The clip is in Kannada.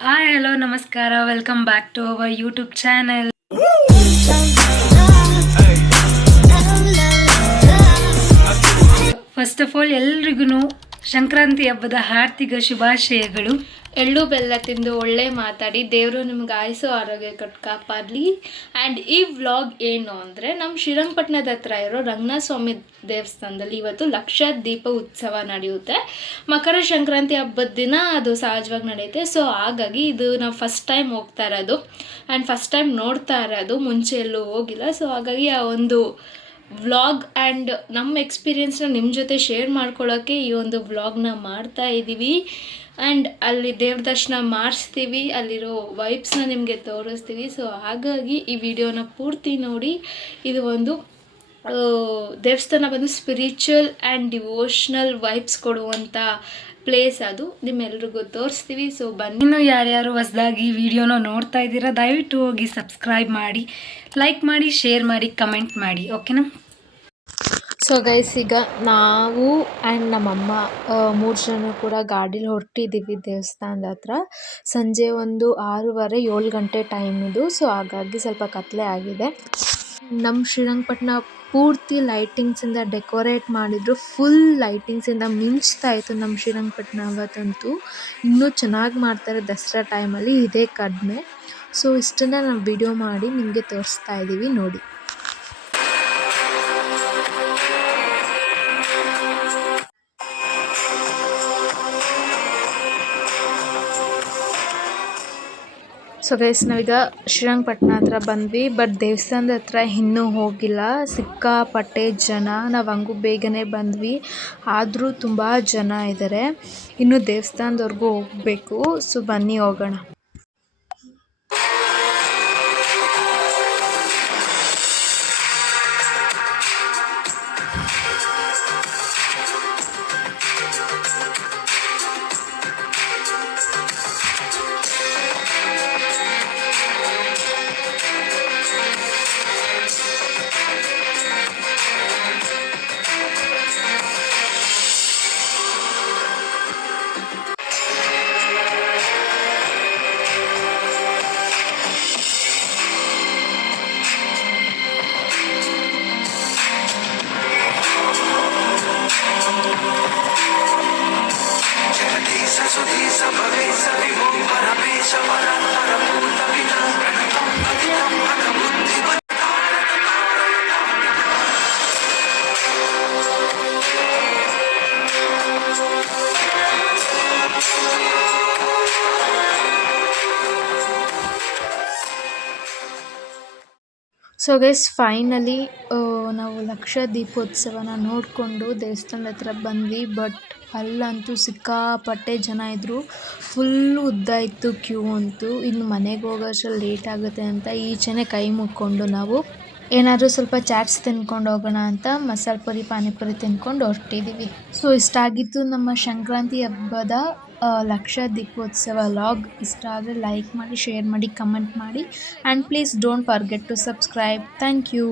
ಹಾಯ್ ಹಲೋ ನಮಸ್ಕಾರ. Welcome back to our YouTube channel first of all ಎಲ್ರಿಗೂ ಸಂಕ್ರಾಂತಿ ಹಬ್ಬದ ಆರ್ಥಿಕ ಶುಭಾಶಯಗಳು. ಎಳ್ಳು, ಬೆಲ್ಲ ತಿಂದು ಒಳ್ಳೆ ಮಾತಾಡಿ. ದೇವರು ನಿಮ್ಗೆ ಆಯಸ್ಸು, ಆರೋಗ್ಯ ಕೊಟ್ಟು ಕಾಪಾಡಲಿ. ಆ್ಯಂಡ್ ಈ ವ್ಲಾಗ್ ಏನು ಅಂದರೆ ನಮ್ಮ ಶ್ರೀರಂಗಪಟ್ಟಣದ ಹತ್ರ ಇರೋ ರಂಗನಾಥ ಸ್ವಾಮಿ ದೇವಸ್ಥಾನದಲ್ಲಿ ಇವತ್ತು ಲಕ್ಷ ದೀಪ ಉತ್ಸವ ನಡೆಯುತ್ತೆ. ಮಕರ ಸಂಕ್ರಾಂತಿ ಹಬ್ಬದ ದಿನ ಅದು ಸಹಜವಾಗಿ ನಡೆಯುತ್ತೆ. ಸೊ ಹಾಗಾಗಿ ಇದು ನಾವು ಫಸ್ಟ್ ಟೈಮ್ ಹೋಗ್ತಾ ಇರೋದು. ಆ್ಯಂಡ್ ಫಸ್ಟ್ ಟೈಮ್ ನೋಡ್ತಾ ಇರೋದು. ಮುಂಚೆ ಎಲ್ಲೂ ಹೋಗಿಲ್ಲ. ಸೊ ಹಾಗಾಗಿ ಆ ಒಂದು ವ್ಲಾಗ್ ಆ್ಯಂಡ್ ನಮ್ಮ ಎಕ್ಸ್ಪೀರಿಯೆನ್ಸ್ನ ನಿಮ್ಮ ಜೊತೆ ಶೇರ್ ಮಾಡ್ಕೊಳ್ಳೋಕ್ಕೆ ಈ ಒಂದು ವ್ಲಾಗ್ನ ಮಾಡ್ತಾ ಇದ್ದೀವಿ ಆ್ಯಂಡ್ ಅಲ್ಲಿ ದೇವ್ರ ದರ್ಶನ ಮಾಡಿಸ್ತೀವಿ, ಅಲ್ಲಿರೋ ವೈಬ್ಸ್ನ ನಿಮಗೆ ತೋರಿಸ್ತೀವಿ. ಸೊ ಹಾಗಾಗಿ ಈ ವಿಡಿಯೋನ ಪೂರ್ತಿ ನೋಡಿ. ಇದು ಒಂದು ದೇವಸ್ಥಾನ ಬಂದು ಸ್ಪಿರಿಚುವಲ್ ಆ್ಯಂಡ್ ಡಿವೋಷ್ನಲ್ ವೈಬ್ಸ್ ಕೊಡುವಂಥ ಪ್ಲೇಸ್ ಅದು. ನಿಮ್ಮೆಲ್ರಿಗೂ ತೋರಿಸ್ತೀವಿ. ಸೊ ಬನ್ನಿ. ಇನ್ನು ಯಾರ್ಯಾರು ಹೊಸದಾಗಿ ವಿಡಿಯೋನ ನೋಡ್ತಾ ಇದ್ದೀರಾ, ದಯವಿಟ್ಟು ಹೋಗಿ ಸಬ್ಸ್ಕ್ರೈಬ್ ಮಾಡಿ ಲೈಕ್ ಮಾಡಿ ಶೇರ್ ಮಾಡಿ ಕಮೆಂಟ್ ಮಾಡಿ ಓಕೆನಾ ಸೊ ಗೈಸ್ ಈಗ ನಾವು ಆ್ಯಂಡ್ ನಮ್ಮಮ್ಮ ಮೂರು ಜನ ಕೂಡ ಗಾಡೀಲಿ ಹೊರಟಿದ್ದೀವಿ ದೇವಸ್ಥಾನದ ಹತ್ರ. ಸಂಜೆ ಒಂದು ಆರೂವರೆ, ಏಳು ಗಂಟೆ ಟೈಮ್ ಇದು. ಸೊ ಹಾಗಾಗಿ ಸ್ವಲ್ಪ ಕತ್ಲೆ ಆಗಿದೆ. ನಮ್ಮ ಶ್ರೀರಂಗಪಟ್ಟಣ ಪೂರ್ತಿ ಲೈಟಿಂಗ್ಸಿಂದ ಡೆಕೋರೇಟ್ ಮಾಡಿದ್ರು. ಫುಲ್ ಲೈಟಿಂಗ್ಸಿಂದ ಮಿಂಚ್ತಾ ಇತ್ತು ನಮ್ಮ ಶ್ರೀರಂಗಪಟ್ಟಣ ಅವತ್ತಂತೂ. ಇನ್ನೂ ಚೆನ್ನಾಗಿ ಮಾಡ್ತಾರೆ ದಸರಾ ಟೈಮಲ್ಲಿ ಇದೇ ಕಡಿಮೆ. ಸೊ ಇಷ್ಟನ್ನ ನಾವು ವಿಡಿಯೋ ಮಾಡಿ ನಿಮಗೆ ತೋರಿಸ್ತಾ ಇದ್ದೀವಿ ನೋಡಿ. ಸೊ ಶ್ರೀರಂಗಪಟ್ಟಣ ಹತ್ರ ಬಂದ್ವಿ ಬಟ್ ದೇವಸ್ಥಾನದ ಹತ್ರ ಇನ್ನೂ ಹೋಗಿಲ್ಲ. ಸಿಕ್ಕಾಪಟ್ಟೆ ಜನ, ನಾವು ಹಂಗೂ ಬೇಗನೆ ಬಂದ್ವಿ. ಆದರೂ ತುಂಬ ಜನ ಇದ್ದಾರೆ ಇನ್ನು ದೇವಸ್ಥಾನದವರೆಗೂ ಹೋಗಬೇಕು. ಸೊ ಬನ್ನಿ ಹೋಗೋಣ. ಸೊ ಗೈಸ್ ಫೈನಲಿ ನಾವು ಲಕ್ಷ ದೀಪೋತ್ಸವನ ನೋಡಿಕೊಂಡು ದೇವಸ್ಥಾನದ ಹತ್ರ ಬಂದ್ವಿ ಬಟ್ ಅಲ್ಲಂತೂ ಸಿಕ್ಕಾಪಟ್ಟೆ ಜನ ಇದ್ದರು ಫುಲ್ ಉದ್ದ ಇತ್ತು ಕ್ಯೂ ಅಂತೂ. ಇನ್ನು ಮನೆಗೆ ಹೋಗೋಷ್ಟ್ರಲ್ಲಿ ಲೇಟ್ ಆಗುತ್ತೆ ಅಂತ ಈಚೆನೇ ಕೈ ಮುಕ್ಕೊಂಡು ನಾವು ಏನಾದರೂ ಸ್ವಲ್ಪ ಚಾಟ್ಸ್ ತಿನ್ಕೊಂಡು ಹೋಗೋಣ ಅಂತ ಮಸಾಲೆ ಪುರಿ, ಪಾನಿಪುರಿ ತಿನ್ಕೊಂಡು ಹೊರಟಿದ್ದೀವಿ ಸೊ ಇಷ್ಟಾಗಿತ್ತು ನಮ್ಮ ಸಂಕ್ರಾಂತಿ ಹಬ್ಬದ ಲಕ್ಷ ದೀಪೋತ್ಸವ ಲಾಗ್ ಇಷ್ಟ ಆದರೆ ಲೈಕ್ ಮಾಡಿ ಶೇರ್ ಮಾಡಿ ಕಮೆಂಟ್ ಮಾಡಿ. And please don't forget to subscribe thank you